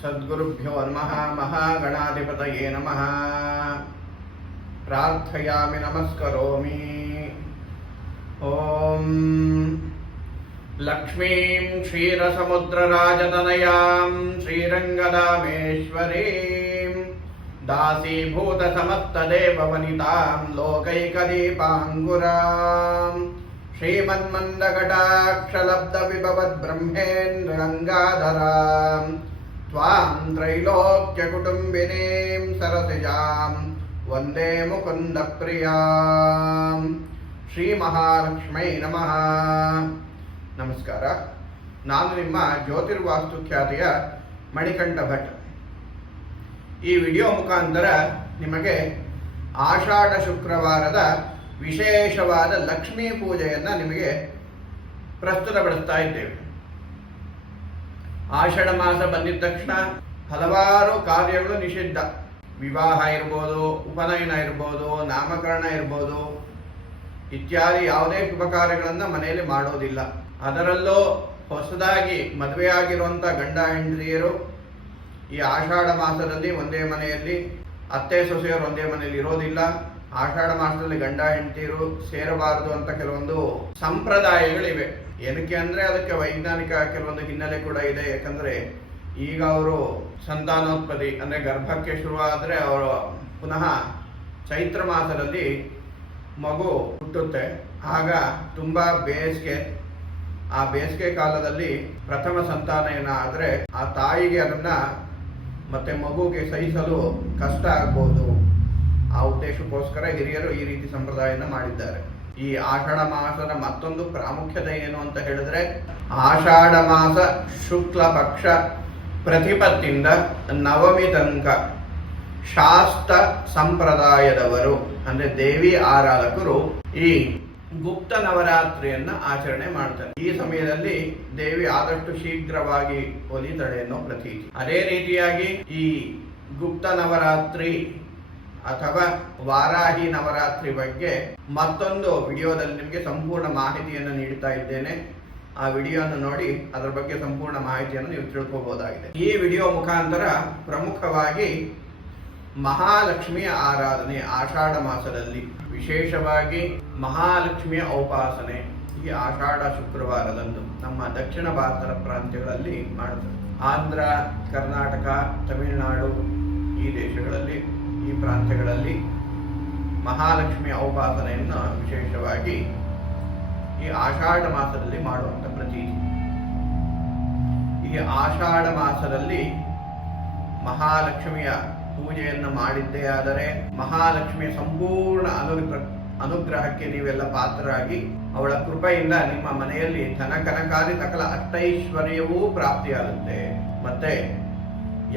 ಸದ್ಗುರುಭ್ಯೋ ನಮಃ. ಮಹಾಗಣಾಧಿಪತಯೇ ನಮಃ. ಪ್ರಾರ್ಥಯಾಮಿ ನಮಸ್ಕರೋಮಿ. ಓಂ ಲಕ್ಷ್ಮೀಂ ಕ್ಷೀರಸಮುದ್ರರಾಜತನಯಾಂ ಶ್ರೀರಂಗದಾಮೇಶ್ವರೀಂ ದಾಸೀಭೂತ ಸಮಸ್ತದೇವವನಿತಾಂ ಲೋಕೈಕದೀಪಾಂಗುರಾಂ ಶ್ರೀಮನ್ಮಂದಕಟಾಕ್ಷಲಬ್ಧವಿಭವದ್ಬ್ರಹ್ಮೇಂದ್ರಗಂಗಾಧರಾಂ ತ್ವಾಂ ತ್ರೈಲೋಕ್ಯಕುಟುಂಬಿನೀಂ ಸರಸಿಜಾಂ ವಂದೇ ಮುಕುಂದಪ್ರಿಯಾಂ. ಶ್ರೀ ಮಹಾಲಕ್ಷ್ಮೈ ನಮಃ. ನಮಸ್ಕಾರ. ನಾನು ನಿಮ್ಮ ಜ್ಯೋತಿರ್ವಾಸ್ತು ಖ್ಯಾತಿಯ ಮಣಿಕಂಠ ಭಟ್. ಈ ವಿಡಿಯೋ ಮುಖಾಂತರ ನಿಮಗೆ ಆಷಾಢ ಶುಕ್ರವಾರದ ವಿಶೇಷವಾದ ಲಕ್ಷ್ಮೀ ಪೂಜೆಯನ್ನು ನಿಮಗೆ ಪ್ರಸ್ತುತಪಡಿಸ್ತಾ ಇದ್ದೇವೆ. ಆಷಾಢ ಮಾಸ ಬಂದಿದ ತಕ್ಷಣ ಹಲವಾರು ಕಾರ್ಯಗಳು ನಿಷಿದ್ಧ. ವಿವಾಹ ಇರ್ಬೋದು, ಉಪನಯನ ಇರ್ಬೋದು, ನಾಮಕರಣ ಇರ್ಬೋದು ಇತ್ಯಾದಿ ಯಾವುದೇ ಶುಭ ಕಾರ್ಯಗಳನ್ನು ಮನೆಯಲ್ಲಿ ಮಾಡೋದಿಲ್ಲ. ಅದರಲ್ಲೂ ಹೊಸದಾಗಿ ಮದುವೆಯಾಗಿರುವಂಥ ಗಂಡ ಹೆಂಡತಿಯರು ಈ ಆಷಾಢ ಮಾಸದಲ್ಲಿ ಒಂದೇ ಮನೆಯಲ್ಲಿ, ಅತ್ತೆ ಸೊಸೆಯರು ಒಂದೇ ಮನೆಯಲ್ಲಿ ಇರೋದಿಲ್ಲ. ಆಷಾಢ ಮಾಸದಲ್ಲಿ ಗಂಡ ಹೆಂಡತಿಯರು ಸೇರಬಾರದು ಅಂತ ಕೆಲವೊಂದು ಸಂಪ್ರದಾಯಗಳಿವೆ. ಏನಕ್ಕೆ ಅಂದರೆ ಅದಕ್ಕೆ ವೈಜ್ಞಾನಿಕ ಕೆಲವೊಂದು ಹಿನ್ನೆಲೆ ಕೂಡ ಇದೆ. ಯಾಕಂದರೆ ಈಗ ಅವರು ಸಂತಾನೋತ್ಪತ್ತಿ ಅಂದರೆ ಗರ್ಭಕ್ಕೆ ಶುರುವಾದರೆ ಅವರು ಪುನಃ ಚೈತ್ರ ಮಾಸದಲ್ಲಿ ಮಗು ಹುಟ್ಟುತ್ತೆ. ಆಗ ತುಂಬ ಬೇಸಿಗೆ, ಆ ಬೇಸಿಗೆ ಕಾಲದಲ್ಲಿ ಪ್ರಥಮ ಸಂತಾನ ಏನಾದರೆ ಆ ತಾಯಿಗೆ ಅದನ್ನ ಮತ್ತೆ ಮಗುಗೆ ಸಹಿಸಲು ಕಷ್ಟ ಆಗ್ಬೋದು. ಆ ಉದ್ದೇಶಕ್ಕೋಸ್ಕರ ಹಿರಿಯರು ಈ ರೀತಿ ಸಂಪ್ರದಾಯನ ಮಾಡಿದ್ದಾರೆ. ಈ ಆಷಾಢ ಮಾಸದ ಮತ್ತೊಂದು ಪ್ರಾಮುಖ್ಯತೆ ಏನು ಅಂತ ಹೇಳಿದ್ರೆ, ಆಷಾಢ ಮಾಸ ಶುಕ್ಲ ಪಕ್ಷ ಪ್ರತಿಪತ್ತಿಂದ ನವಮಿ ತನಕ ಶಾಸ್ತ ಸಂಪ್ರದಾಯದವರು ಅಂದ್ರೆ ದೇವಿ ಆರಾಧಕರು ಈ ಗುಪ್ತ ನವರಾತ್ರಿಯನ್ನ ಆಚರಣೆ ಮಾಡ್ತಾರೆ. ಈ ಸಮಯದಲ್ಲಿ ದೇವಿ ಆದಷ್ಟು ಶೀಘ್ರವಾಗಿ ಒಲಿತಾಳೆ ಅನ್ನೋ ಪ್ರತೀತಿ. ಅದೇ ರೀತಿಯಾಗಿ ಈ ಗುಪ್ತ ನವರಾತ್ರಿ ಅಥವಾ ವಾರಾಹಿ ನವರಾತ್ರಿ ಬಗ್ಗೆ ಮತ್ತೊಂದು ವಿಡಿಯೋದಲ್ಲಿ ನಿಮಗೆ ಸಂಪೂರ್ಣ ಮಾಹಿತಿಯನ್ನು ನೀಡ್ತಾ ಇದ್ದೇನೆ. ಆ ವಿಡಿಯೋವನ್ನು ನೋಡಿ ಅದರ ಬಗ್ಗೆ ಸಂಪೂರ್ಣ ಮಾಹಿತಿಯನ್ನು ನೀವು ತಿಳ್ಕೋಬಹುದಾಗಿದೆ. ಈ ವಿಡಿಯೋ ಮುಖಾಂತರ ಪ್ರಮುಖವಾಗಿ ಮಹಾಲಕ್ಷ್ಮಿಯ ಆರಾಧನೆ ಆಷಾಢ ಮಾಸದಲ್ಲಿ, ವಿಶೇಷವಾಗಿ ಮಹಾಲಕ್ಷ್ಮಿಯ ಔಪಾಸನೆ ಈ ಆಷಾಢ ಶುಕ್ರವಾರದಂದು ನಮ್ಮ ದಕ್ಷಿಣ ಭಾರತದ ಪ್ರಾಂತ್ಯಗಳಲ್ಲಿ ಮಾಡುತ್ತಾರೆ. ಆಂಧ್ರ, ಕರ್ನಾಟಕ, ತಮಿಳುನಾಡು ಈ ದೇಶಗಳಲ್ಲಿ, ಈ ಪ್ರಾಂತ್ಯಗಳಲ್ಲಿ ಮಹಾಲಕ್ಷ್ಮಿಯ ಔಪಾಸನೆಯನ್ನು ವಿಶೇಷವಾಗಿ ಈ ಆಷಾಢ ಮಾಸದಲ್ಲಿ ಮಾಡುವಂಥ ಪ್ರತೀತಿ. ಈ ಆಷಾಢ ಮಾಸದಲ್ಲಿ ಮಹಾಲಕ್ಷ್ಮಿಯ ಪೂಜೆಯನ್ನು ಮಾಡಿದ್ದೇ ಆದರೆ ಮಹಾಲಕ್ಷ್ಮಿಯ ಸಂಪೂರ್ಣ ಅನುಗ್ರಹಕ್ಕೆ ನೀವೆಲ್ಲ ಪಾತ್ರರಾಗಿ ಅವಳ ಕೃಪೆಯಿಂದ ನಿಮ್ಮ ಮನೆಯಲ್ಲಿ ಧನ ಕನಕಾದಿ ಸಕಲ ಅಷ್ಟೈಶ್ವರ್ಯವೂ ಪ್ರಾಪ್ತಿಯಾಗುತ್ತೆ. ಮತ್ತೆ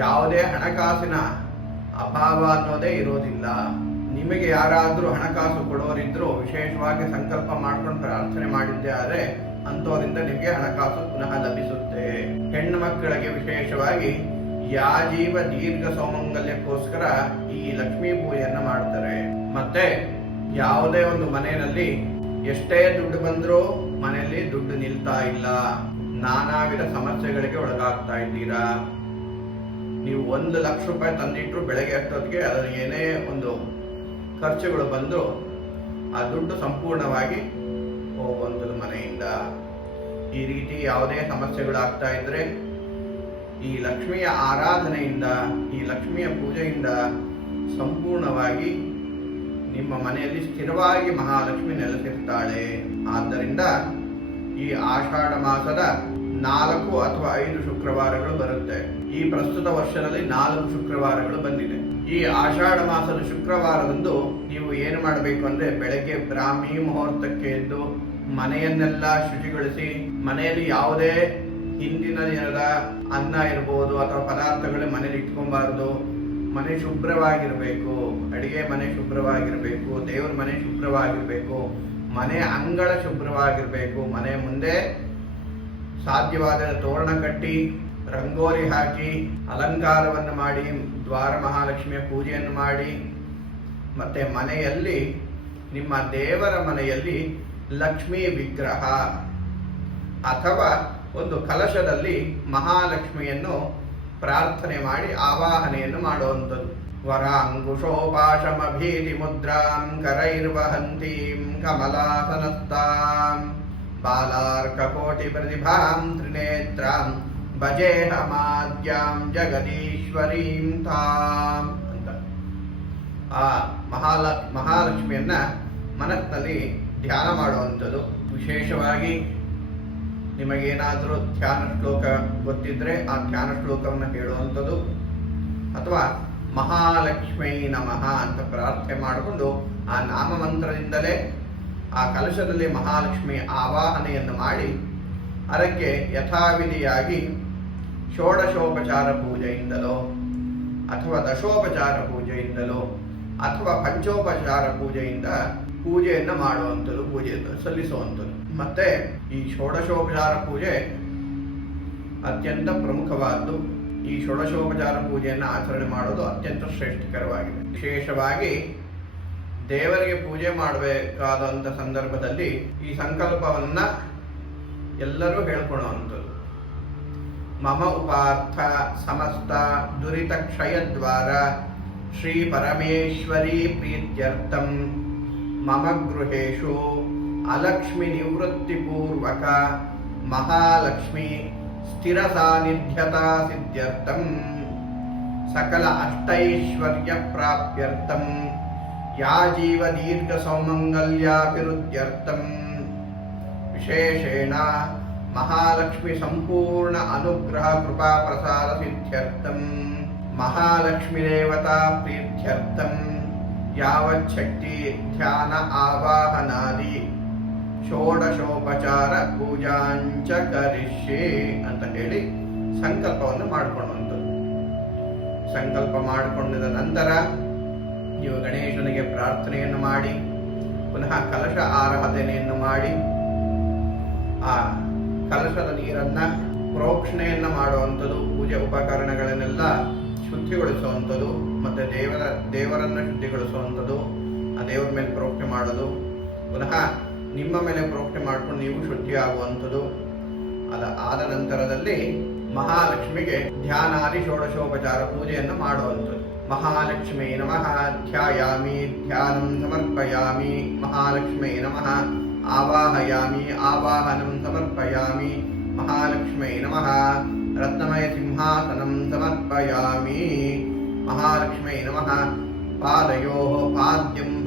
ಯಾವುದೇ ಹಣಕಾಸಿನ ಅಭಾವ ಅನ್ನೋದೇ ಇರೋದಿಲ್ಲ. ನಿಮಗೆ ಯಾರಾದರೂ ಹಣಕಾಸು ಕೊಡೋರಿದ್ರು ವಿಶೇಷವಾಗಿ ಸಂಕಲ್ಪ ಮಾಡ್ಕೊಂಡು ಪ್ರಾರ್ಥನೆ ಮಾಡಿದ್ದೇ ಆದರೆ ಅಂಥವರಿಂದ ನಿಮಗೆ ಹಣಕಾಸು ಪುನಃ ಲಭಿಸುತ್ತೆ. ಹೆಣ್ಣು ಮಕ್ಕಳಿಗೆ ವಿಶೇಷವಾಗಿ ಯಾಜೀವ ದೀರ್ಘ ಸೌಮಂಗಲ್ಯಕ್ಕೋಸ್ಕರ ಈ ಲಕ್ಷ್ಮೀ ಪೂಜೆಯನ್ನ ಮಾಡ್ತಾರೆ. ಮತ್ತೆ ಯಾವುದೇ ಒಂದು ಮನೆಯಲ್ಲಿ ಎಷ್ಟೇ ದುಡ್ಡು ಬಂದರೂ ಮನೆಯಲ್ಲಿ ದುಡ್ಡು ನಿಲ್ತಾ ಇಲ್ಲ, ನಾನಾ ವಿಧ ಸಮಸ್ಯೆಗಳಿಗೆ ಒಳಗಾಗ್ತಾ ಇದ್ದೀರಾ. ನೀವು 1 ಲಕ್ಷ ರೂಪಾಯಿ ತಂದಿಟ್ರು ಬೆಳಗ್ಗೆ ಅಷ್ಟೊತ್ತಿಗೆ ಅದರ ಏನೇ ಒಂದು ಖರ್ಚುಗಳು ಬಂದು ಆ ದುಡ್ಡು ಸಂಪೂರ್ಣವಾಗಿ ಹೋಗುವಂಥದ್ದು ಮನೆಯಿಂದ. ಈ ರೀತಿ ಯಾವುದೇ ಸಮಸ್ಯೆಗಳಾಗ್ತಾ ಇದ್ರೆ ಈ ಲಕ್ಷ್ಮಿಯ ಆರಾಧನೆಯಿಂದ, ಈ ಲಕ್ಷ್ಮಿಯ ಪೂಜೆಯಿಂದ ಸಂಪೂರ್ಣವಾಗಿ ನಿಮ್ಮ ಮನೆಯಲ್ಲಿ ಸ್ಥಿರವಾಗಿ ಮಹಾಲಕ್ಷ್ಮಿ ನೆಲೆಸಿರ್ತಾಳೆ. ಆದ್ದರಿಂದ ಈ ಆಷಾಢ ಮಾಸದ 4 ಅಥವಾ 5 ಶುಕ್ರವಾರಗಳು ಬರುತ್ತೆ. ಈ ಪ್ರಸ್ತುತ ವರ್ಷದಲ್ಲಿ 4 ಶುಕ್ರವಾರಗಳು ಬಂದಿದೆ. ಈ ಆಷಾಢ ಮಾಸದ ಶುಕ್ರವಾರದಂದು ನೀವು ಏನು ಮಾಡಬೇಕು ಅಂದ್ರೆ, ಬೆಳಗ್ಗೆ ಬ್ರಾಹ್ಮಿ ಮುಹೂರ್ತಕ್ಕೆ ಎದ್ದು ಮನೆಯನ್ನೆಲ್ಲ ಶುಚಿಗೊಳಿಸಿ, ಮನೆಯಲ್ಲಿ ಯಾವುದೇ ಹಿಂದಿನ ದಿನದ ಅನ್ನ ಇರ್ಬೋದು ಅಥವಾ ಪದಾರ್ಥಗಳು ಮನೇಲಿ ಇಟ್ಕೊಬಾರ್ದು. ಮನೆ ಶುಭ್ರವಾಗಿರ್ಬೇಕು, ಅಡಿಗೆ ಮನೆ ಶುಭ್ರವಾಗಿರ್ಬೇಕು, ದೇವ್ರ ಮನೆ ಶುಭ್ರವಾಗಿರ್ಬೇಕು, ಮನೆ ಅಂಗಳ ಶುಭ್ರವಾಗಿರ್ಬೇಕು. ಮನೆ ಮುಂದೆ ಸಾಧ್ಯವಾದ ತೋರಣ ಕಟ್ಟಿ, ರಂಗೋಲಿ ಹಾಕಿ, ಅಲಂಕಾರವನ್ನು ಮಾಡಿ, ದ್ವಾರ ಮಹಾಲಕ್ಷ್ಮಿಯ ಪೂಜೆಯನ್ನು ಮಾಡಿ, ಮತ್ತೆ ಮನೆಯಲ್ಲಿ ನಿಮ್ಮ ದೇವರ ಮನೆಯಲ್ಲಿ ಲಕ್ಷ್ಮೀ ವಿಗ್ರಹ ಅಥವಾ ಒಂದು ಕಲಶದಲ್ಲಿ ಮಹಾಲಕ್ಷ್ಮಿಯನ್ನು ಪ್ರಾರ್ಥನೆ ಮಾಡಿ ಆವಾಹನೆಯನ್ನು ಮಾಡುವಂಥದ್ದು. ವರಾಂಕುಶೋಪಾಶಮಭೀತಿ ಮುದ್ರಾಂ ಕರೈರ್ವಹಂತೀಂ ಕಮಲಾಸನಸ್ತಾಂ ಬಾಲಾರ್ಕಕೋಟಿ ಪ್ರತಿಭಾಂ ತ್ರಿನೇತ್ರಾಂ ಭಜೇಹಮಾದ್ಯಾಂ ಜಗದೀಶ್ವರೀಂ ತಾಂ ಅಂತ ಆ ಮಹಾಲಕ್ಷ್ಮಿಯನ್ನ ಮನಸ್ಸಿನಲ್ಲಿ ಧ್ಯಾನ ಮಾಡುವಂಥದ್ದು. ವಿಶೇಷವಾಗಿ ನಿಮಗೇನಾದರೂ ಧ್ಯಾನ ಶ್ಲೋಕ ಗೊತ್ತಿದ್ರೆ ಆ ಧ್ಯಾನ ಶ್ಲೋಕವನ್ನು ಹೇಳುವಂಥದ್ದು, ಅಥವಾ ಮಹಾಲಕ್ಷ್ಮೀ ನಮಃ ಅಂತ ಪ್ರಾರ್ಥನೆ ಮಾಡಿಕೊಂಡು ಆ ನಾಮಮಂತ್ರದಿಂದಲೇ ಆ ಕಲಶದಲ್ಲಿ ಮಹಾಲಕ್ಷ್ಮಿ ಆವಾಹನೆಯನ್ನು ಮಾಡಿ ಅದಕ್ಕೆ ಯಥಾವಿಧಿಯಾಗಿ ಷೋಡಶೋಪಚಾರ ಪೂಜೆಯಿಂದಲೋ ಅಥವಾ ದಶೋಪಚಾರ ಪೂಜೆಯಿಂದಲೋ ಅಥವಾ ಪಂಚೋಪಚಾರ ಪೂಜೆಯಿಂದ ಪೂಜೆಯನ್ನು ಮಾಡುವಂಥದ್ದು, ಪೂಜೆಯನ್ನು ಸಲ್ಲಿಸುವಂಥದ್ದು. ಮತ್ತೆ ಈ ಷೋಡಶೋಪಚಾರ ಪೂಜೆ ಅತ್ಯಂತ ಪ್ರಮುಖವಾದ್ದು. ಈ ಷೋಡಶೋಪಚಾರ ಪೂಜೆಯನ್ನು ಆಚರಣೆ ಮಾಡೋದು ಅತ್ಯಂತ ಶ್ರೇಷ್ಠಕರವಾಗಿದೆ. ವಿಶೇಷವಾಗಿ ದೇವರಿಗೆ ಪೂಜೆ ಮಾಡಬೇಕಾದಂಥ ಸಂದರ್ಭದಲ್ಲಿ ಈ ಸಂಕಲ್ಪವನ್ನ ಎಲ್ಲರೂ ಹೇಳ್ಕೊಳ್ಳುವಂಥದ್ದು. ಮಮ ಉಪಾರ್ಥ ಸಮಸ್ತ ದುರಿತ ಕ್ಷಯದ್ವಾರ ಶ್ರೀ ಪರಮೇಶ್ವರಿ ಪ್ರೀತ್ಯರ್ಥಂ ಮಮ ಗೃಹೇಶು ಅಲಕ್ಷ್ಮಿ ನಿವೃತ್ತಿಪೂರ್ವಕ ಮಹಾಲಕ್ಷ್ಮಿ ಸ್ಥಿರ ಸಾನ್ನಿಧ್ಯತಾ ಸಿದ್ಧ್ಯರ್ಥಂ ಸಕಲ ಅಷ್ಟೈಶ್ವರ್ಯ ಪ್ರಾಪ್ತ್ಯರ್ಥಂ ಯಾ ಜೀವ ದೀರ್ಘ ಸೌಮಂಗಲ್ಯಾಭಿವೃದ್ಧ್ಯರ್ಥಂ ವಿಶೇಷೇಣ ಮಹಾಲಕ್ಷ್ಮಿ ಸಂಪೂರ್ಣ ಅನುಗ್ರಹ ಕೃಪಾ ಪ್ರಸಾದ ಸಿದ್ಧ್ಯರ್ಥಂ ಮಹಾಲಕ್ಷ್ಮಿ ದೇವತಾ ಪ್ರೀತ್ಯರ್ಥಂ ಯಾವಚ್ಛಕ್ತಿ ಧ್ಯಾನ ಆವಾಹನಾದಿ ಷೋಡಶೋಪಚಾರ ಪೂಜಾಂಚ ಕರಿಷ್ಯೆ ಅಂತ ಹೇಳಿ ಸಂಕಲ್ಪವನ್ನು ಮಾಡಿಕೊಳ್ಳುವಂಥದ್ದು. ಸಂಕಲ್ಪ ಮಾಡಿಕೊಂಡಿದ ನಂತರ ನೀವು ಗಣೇಶನಿಗೆ ಪ್ರಾರ್ಥನೆಯನ್ನು ಮಾಡಿ ಪುನಃ ಕಲಶ ಆರಾಧನೆಯನ್ನು ಮಾಡಿ ಆ ಕಲಶದ ನೀರನ್ನ ಪ್ರೋಕ್ಷಣೆಯನ್ನು ಮಾಡುವಂಥದ್ದು, ಪೂಜೆ ಉಪಕರಣಗಳನ್ನೆಲ್ಲ ಶುದ್ಧಿಗೊಳಿಸುವಂಥದ್ದು, ಮತ್ತೆ ದೇವರನ್ನು ಶುದ್ಧಿಗೊಳಿಸುವಂಥದ್ದು, ಆ ದೇವರ ಮೇಲೆ ಪ್ರೋಕ್ಷಣೆ ಮಾಡೋದು, ಪುನಃ ನಿಮ್ಮ ಮೇಲೆ ಪ್ರೋಕ್ಷಣೆ ಮಾಡ್ಕೊಂಡು ನೀವು ಶುದ್ಧಿ ಆಗುವಂಥದ್ದು. ಆದ ನಂತರದಲ್ಲಿ ಮಹಾಲಕ್ಷ್ಮಿಗೆ ಧ್ಯಾನಾದಿ ಷೋಡಶೋಪಚಾರ ಪೂಜೆಯನ್ನು ಮಾಡುವಂಥದ್ದು. ಮಹಾಲಕ್ಷ್ಮೀ ನಮಃ ಧ್ಯಾಯಾಮಿ ಧ್ಯಾನಂ ಸಮರ್ಪಯಾಮಿ ಮಹಾಲಕ್ಷ್ಮೀ ನಮಃ ಆವಾಹಯಾಮಿ ಆವಾಹನಂ ಸಮರ್ಪಯಾಮಿ ಮಹಾಲಕ್ಷ್ಮೀ ನಮಃ ರತ್ನಮಯ ಸಿಂಹಾಸನಂ ಸಮರ್ಪಯಾಮಿ ಮಹಾಲಕ್ಷ್ಮೀ ನಮಃ ಪಾದಯೋಃ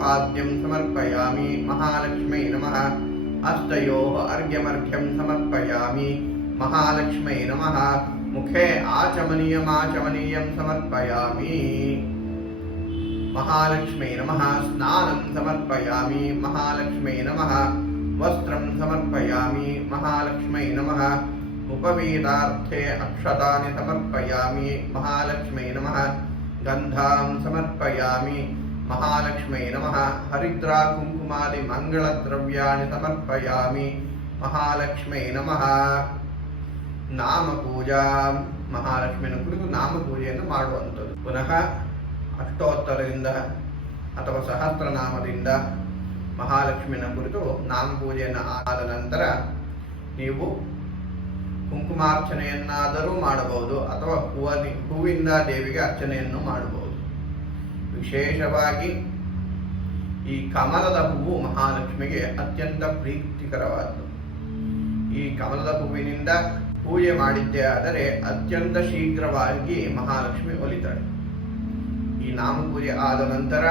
ಪಾದ್ಯಂ ಸಮರ್ಪಯಾಮಿ ಮಹಾಲಕ್ಷ್ಮೀ ನಮಃ ಹಸ್ತಯೋಃ ಅರ್ಘ್ಯಮರ್ಘ್ಯಂ ಸಮರ್ಪಯಾಮಿ ಮಹಾಲಕ್ಷ್ಮೀ ನಮಃ ಮುಖೇ ಆಚಮನೀಯಂ ಸಮರ್ಪಯಾಮಿ ಮಹಾಲಕ್ಷ್ಮೀ ನಮಃ ಸ್ನಾನಂ ಸಮರ್ಪಯಾಮಿ ಮಹಾಲಕ್ಷ್ಮೀ ನಮಃ ವಸ್ತ್ರಂ ಸಮರ್ಪಯಾಮಿ ಮಹಾಲಕ್ಷ್ಮೀ ನಮಃ ಉಪವೀತಾರ್ಥೇ ಅಕ್ಷತಾನಿ ಸಮರ್ಪಯಾಮಿ ಮಹಾಲಕ್ಷ್ಮೀ ನಮಃ ಗಂಧಾಂ ಸಮರ್ಪಯಾಮಿ ಮಹಾಲಕ್ಷ್ಮೀ ನಮಃ ಹರಿದ್ರಾ ಕುಂಕುಮಾದಿ ಮಂಗಳದ್ರವ್ಯಾಣಿ ಸಮರ್ಪಯಾಮಿ ಮಹಾಲಕ್ಷ್ಮೀ ನಮಃ ನಾಮಪೂಜಾ ಮಹಾಲಕ್ಷ್ಮಿಯನ್ನು ಕುರಿತು ನಾಮಪೂಜೆಯನ್ನು ಮಾಡುವಂಥದ್ದು. ಪುನಃ ಅಷ್ಟೋತ್ತರದಿಂದ ಅಥವಾ ಸಹಸ್ರನಾಮದಿಂದ ಮಹಾಲಕ್ಷ್ಮಿನ ಕುರಿತು ನಾಮಪೂಜೆಯನ್ನು ಆದ ನಂತರ ನೀವು ಕುಂಕುಮಾರ್ಚನೆಯನ್ನಾದರೂ ಮಾಡಬಹುದು ಅಥವಾ ಹೂವಿಂದ ದೇವಿಗೆ ಅರ್ಚನೆಯನ್ನು ಮಾಡಬಹುದು. ವಿಶೇಷವಾಗಿ ಈ ಕಮಲದ ಹೂವು ಮಹಾಲಕ್ಷ್ಮಿಗೆ ಅತ್ಯಂತ ಪ್ರೀತಿಕರವಾದ್ದು. ಈ ಕಮಲದ ಹೂವಿನಿಂದ ಪೂಜೆ ಮಾಡಿದ್ದೇ ಆದರೆ ಅತ್ಯಂತ ಶೀಘ್ರವಾಗಿ ಮಹಾಲಕ್ಷ್ಮಿ ಒಲಿತಾಳೆ. ಈ ನಾಮಪೂಜೆ ಆದ ನಂತರ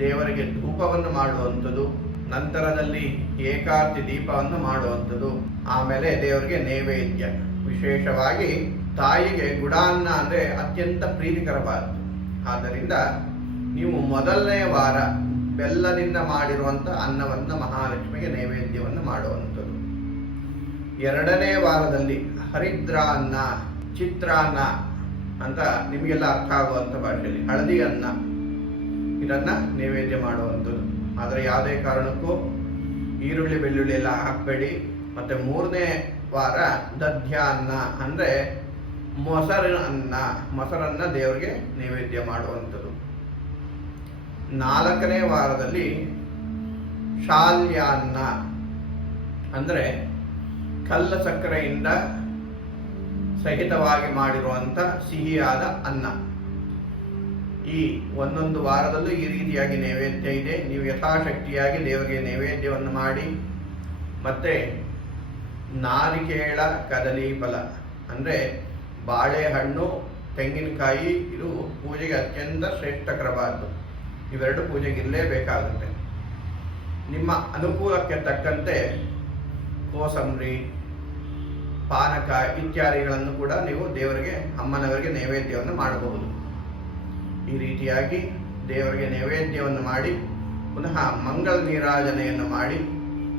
ದೇವರಿಗೆ ಧೂಪವನ್ನು ಮಾಡುವಂಥದ್ದು, ನಂತರದಲ್ಲಿ ಏಕಾರ್ತಿ ದೀಪವನ್ನು ಮಾಡುವಂಥದ್ದು, ಆಮೇಲೆ ದೇವರಿಗೆ ನೈವೇದ್ಯ. ವಿಶೇಷವಾಗಿ ತಾಯಿಗೆ ಗುಡಾನ್ನ ಅಂದರೆ ಅತ್ಯಂತ ಪ್ರೀತಿಕರವಾದ್ದು. ಆದ್ದರಿಂದ ನೀವು ಮೊದಲನೇ ವಾರ ಬೆಲ್ಲದಿಂದ ಮಾಡಿರುವಂಥ ಅನ್ನವನ್ನು ಮಹಾಲಕ್ಷ್ಮಿಗೆ ನೈವೇದ್ಯವನ್ನು ಮಾಡುವಂಥದ್ದು. ಎರಡನೇ ವಾರದಲ್ಲಿ ಹರಿದ್ರಾನ್ನ, ಚಿತ್ರಾನ್ನ ಅಂತ ನಿಮಗೆಲ್ಲ ಅರ್ಥ ಆಗುವಂಥ ಭಾಷೆಯಲ್ಲಿ ಹಳದಿ ಅನ್ನ, ಇದನ್ನ ನೈವೇದ್ಯ ಮಾಡುವಂಥದ್ದು. ಆದರೆ ಯಾವುದೇ ಕಾರಣಕ್ಕೂ ಈರುಳ್ಳಿ ಬೆಳ್ಳುಳ್ಳಿ ಎಲ್ಲ ಹಾಕಬೇಡಿ. ಮತ್ತೆ ಮೂರನೇ ವಾರ ದಧ್ಯಾನ್ನ ಅಂದರೆ ಮೊಸರನ್ನ ದೇವರಿಗೆ ನೈವೇದ್ಯ ಮಾಡುವಂಥದ್ದು. ನಾಲ್ಕನೇ ವಾರದಲ್ಲಿ ಶಾಲ್ಯಾನ್ನ ಅಂದರೆ ಕಲ್ಲ ಸಕ್ಕರೆಯಿಂದ ಸಹಿತವಾಗಿ ಮಾಡಿರುವಂಥ ಸಿಹಿಯಾದ ಅನ್ನ. ಈ ಒಂದೊಂದು ವಾರದಲ್ಲೂ ಈ ರೀತಿಯಾಗಿ ನೈವೇದ್ಯ ಇದೆ. ನೀವು ಯಥಾಶಕ್ತಿಯಾಗಿ ದೇವರಿಗೆ ನೈವೇದ್ಯವನ್ನು ಮಾಡಿ, ಮತ್ತೆ ನಾರಿಕೇಳ ಕದಲಿ ಫಲ ಅಂದರೆ ಬಾಳೆಹಣ್ಣು, ತೆಂಗಿನಕಾಯಿ, ಇದು ಪೂಜೆಗೆ ಅತ್ಯಂತ ಶ್ರೇಷ್ಠಕರವಾದ್ದು. ಇವೆರಡು ಪೂಜೆಗೆ ಇರಲೇಬೇಕಾಗುತ್ತೆ. ನಿಮ್ಮ ಅನುಕೂಲಕ್ಕೆ ತಕ್ಕಂತೆ ಕೋಸಂಬರಿ, ಪಾನಕ ಇತ್ಯಾದಿಗಳನ್ನು ಕೂಡ ನೀವು ದೇವರಿಗೆ, ಅಮ್ಮನವರಿಗೆ ನೈವೇದ್ಯವನ್ನು ಮಾಡಬಹುದು. ಈ ರೀತಿಯಾಗಿ ದೇವರಿಗೆ ನೈವೇದ್ಯವನ್ನು ಮಾಡಿ ಪುನಃ ಮಂಗಳ ನೀರಾಜನೆಯನ್ನು ಮಾಡಿ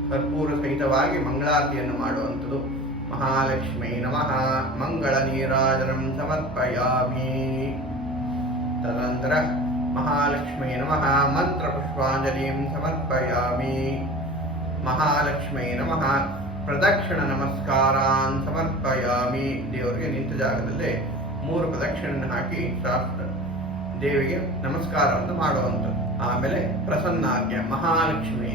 ಕರ್ಪೂರ ಸಹಿತವಾಗಿ ಮಂಗಳಾರತಿಯನ್ನು ಮಾಡುವಂಥದ್ದು. ಮಹಾಲಕ್ಷ್ಮೀ ನಮಃ ಮಂಗಳ ನೀರಾಜನಂ ಸಮರ್ಪಯಾಮಿ. ತದನಂತರ ಮಹಾಲಕ್ಷ್ಮೀ ನಮಃ ಮಂತ್ರ ಪುಷ್ಪಾಂಜಲಿಂ ಸಮರ್ಪಯಾಮಿ. ಮಹಾಲಕ್ಷ್ಮೀ ನಮಃ ಪ್ರದಕ್ಷಿಣ ನಮಸ್ಕಾರಾನ್ ಸಮರ್ಪಯಾಮಿ. ದೇವರಿಗೆ ನಿಂತ ಜಾಗದಲ್ಲೇ 3 ಪ್ರದಕ್ಷಿಣೆಯನ್ನು ಹಾಕಿ ಶಾಸ್ತ್ರ ದೇವಿಗೆ ನಮಸ್ಕಾರವನ್ನು ಮಾಡುವಂಥದ್ದು. ಆಮೇಲೆ ಪ್ರಸನ್ನಾರ್ಘ್ಯ ಮಹಾಲಕ್ಷ್ಮೀ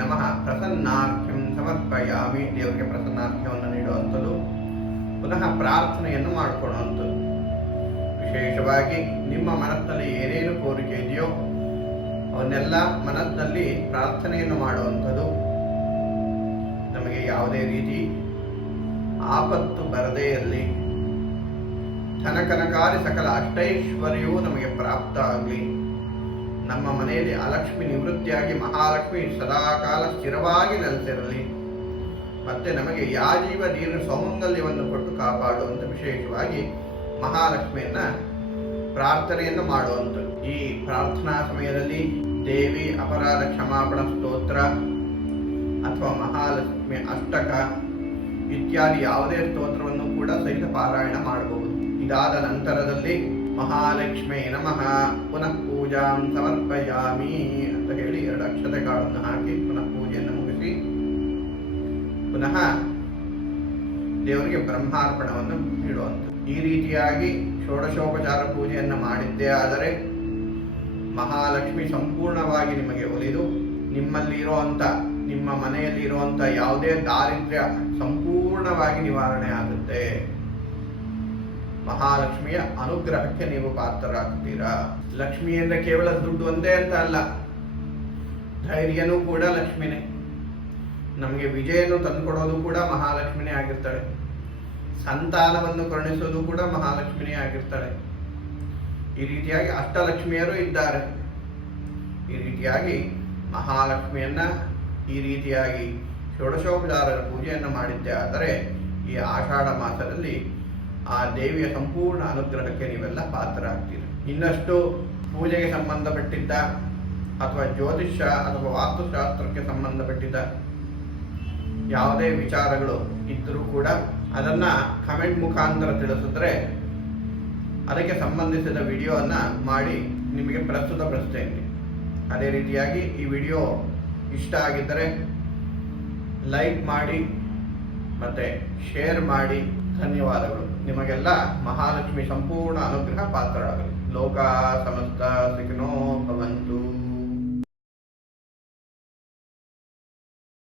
ನಮಃ ಪ್ರಸನ್ನಾರ್ಘ್ಯಂ ಸಮರ್ಪಯಾಮಿ. ದೇವರಿಗೆ ಪ್ರಸನ್ನಾರ್ಘ್ಯವನ್ನು ನೀಡುವಂಥದ್ದು. ಪುನಃ ಪ್ರಾರ್ಥನೆಯನ್ನು ಮಾಡಿಕೊಳ್ಳುವಂಥದ್ದು. ವಿಶೇಷವಾಗಿ ನಿಮ್ಮ ಮನಸ್ಸಿನಲ್ಲಿ ಏನೇನು ಕೋರಿಕೆ ಇದೆಯೋ ಅವನ್ನೆಲ್ಲ ಮನಸ್ಸಿನಲ್ಲಿ ಪ್ರಾರ್ಥನೆಯನ್ನು ಮಾಡುವಂಥದ್ದು. ನಮಗೆ ಯಾವುದೇ ರೀತಿ ಆಪತ್ತು ಬರದೇ ಇರಲಿ, ಧನಕನಕಾರಿ ಸಕಲ ಅಷ್ಟೈಶ್ವರ್ಯವೂ ನಮಗೆ ಪ್ರಾಪ್ತ ಆಗಲಿ, ನಮ್ಮ ಮನೆಯಲ್ಲಿ ಅಲಕ್ಷ್ಮಿ ನಿವೃತ್ತಿಯಾಗಿ ಮಹಾಲಕ್ಷ್ಮಿ ಸದಾಕಾಲ ಸ್ಥಿರವಾಗಿ ನೆಲೆಸಿರಲಿ, ಮತ್ತೆ ನಮಗೆ ಯಾಜೀವ ದೀರ್ಘ ಸೌಮಂಗಲ್ಯವನ್ನು ಕೊಟ್ಟು ಕಾಪಾಡುವಂಥ ವಿಶೇಷವಾಗಿ ಮಹಾಲಕ್ಷ್ಮಿಯನ್ನ ಪ್ರಾರ್ಥನೆಯನ್ನು ಮಾಡುವಂಥದ್ದು. ಈ ಪ್ರಾರ್ಥನಾ ಸಮಯದಲ್ಲಿ ದೇವಿ ಅಪರಾಧ ಕ್ಷಮಾಪಣ ಸ್ತೋತ್ರ ಅಥವಾ ಮಹಾಲಕ್ಷ್ಮಿ ಅಷ್ಟಕ ಇತ್ಯಾದಿ ಯಾವುದೇ ಸ್ತೋತ್ರವನ್ನು ಕೂಡ ಸಹಿತ ಪಾರಾಯಣ ಮಾಡಬಹುದು. ಇದಾದ ನಂತರದಲ್ಲಿ ಮಹಾಲಕ್ಷ್ಮೀ ನಮಃ ಪುನಃ ಪೂಜಾಂ ಸಮರ್ಪಯಾಮಿ ಅಂತ ಹೇಳಿ 2 ಅಕ್ಷತೆಗಳನ್ನು ಹಾಕಿ ಪುನಃ ಪೂಜೆಯನ್ನು ಮುಗಿಸಿ ಪುನಃ ದೇವರಿಗೆ ಬ್ರಹ್ಮಾರ್ಪಣವನ್ನು ನೀಡುವಂಥದ್ದು. ಈ ರೀತಿಯಾಗಿ ಷೋಡಶೋಪಚಾರ ಪೂಜೆಯನ್ನು ಮಾಡಿದ್ದೇ ಆದರೆ ಮಹಾಲಕ್ಷ್ಮಿ ಸಂಪೂರ್ಣವಾಗಿ ನಿಮಗೆ ಒಲಿದು ನಿಮ್ಮಲ್ಲಿರುವಂಥ, ನಿಮ್ಮ ಮನೆಯಲ್ಲಿ ಇರುವಂಥ ಯಾವುದೇ ದಾರಿದ್ರ್ಯ ಸಂಪೂರ್ಣವಾಗಿ ನಿವಾರಣೆ ಆಗುತ್ತೆ. ಮಹಾಲಕ್ಷ್ಮಿಯ ಅನುಗ್ರಹಕ್ಕೆ ನೀವು ಪಾತ್ರರಾಗ್ತೀರಾ. ಲಕ್ಷ್ಮಿ ಅಂದರೆ ಕೇವಲ ದುಡ್ಡು ಒಂದೇ ಅಂತ ಅಲ್ಲ, ಧೈರ್ಯನೂ ಕೂಡ ಲಕ್ಷ್ಮಿನೇ. ನಮಗೆ ವಿಜಯನ್ನು ತಂದುಕೊಡೋದು ಕೂಡ ಮಹಾಲಕ್ಷ್ಮಿನೇ ಆಗಿರ್ತಾಳೆ. ಸಂತಾನವನ್ನು ಕರುಣಿಸೋದು ಕೂಡ ಮಹಾಲಕ್ಷ್ಮಿನೇ ಆಗಿರ್ತಾಳೆ. ಈ ರೀತಿಯಾಗಿ ಅಷ್ಟಲಕ್ಷ್ಮಿಯರು ಇದ್ದಾರೆ. ಈ ರೀತಿಯಾಗಿ ಮಹಾಲಕ್ಷ್ಮಿಯನ್ನ ಈ ರೀತಿಯಾಗಿ ಷೋಡಶೋಪಚಾರದ ಪೂಜೆಯನ್ನು ಮಾಡಿದ್ದೇ ಆದರೆ ಈ ಆಷಾಢ ಮಾಸದಲ್ಲಿ ಆ ದೇವಿಯ ಸಂಪೂರ್ಣ ಅನುಗ್ರಹಕ್ಕೆ ನೀವೆಲ್ಲ ಪಾತ್ರರಾಗ್ತೀರಿ. ಇನ್ನಷ್ಟು ಪೂಜೆಗೆ ಸಂಬಂಧಪಟ್ಟಿದ್ದ ಅಥವಾ ಜ್ಯೋತಿಷ್ಯ ಅಥವಾ ವಾಸ್ತುಶಾಸ್ತ್ರಕ್ಕೆ ಸಂಬಂಧಪಟ್ಟಿದ್ದ ಯಾವುದೇ ವಿಚಾರಗಳು ಇದ್ದರೂ ಕೂಡ ಅದನ್ನ ಕಮೆಂಟ್ ಮುಖಾಂತರ ತಿಳಿಸಿದ್ರೆ ಅದಕ್ಕೆ ಸಂಬಂಧಿಸಿದ ವಿಡಿಯೋವನ್ನು ಮಾಡಿ ನಿಮಗೆ ಪ್ರಸ್ತುತಪಡಿಸ್ತೇನೆ. ಅದೇ ರೀತಿಯಾಗಿ ಈ ವಿಡಿಯೋ ಇಷ್ಟ ಆಗಿದ್ದರೆ ಲೈಕ್ ಮಾಡಿ ಮತ್ತು ಶೇರ್ ಮಾಡಿ. ಧನ್ಯವಾದಗಳು. ನಿಮಗೆಲ್ಲ ಮಹಾಲಕ್ಷ್ಮಿ ಸಂಪೂರ್ಣ ಅನುಗ್ರಹ ಪಾತ್ರರಾಗಲಿ. ಲೋಕ ಸಮಸ್ತ ಸುಖಿನೋ ಭವಂತು.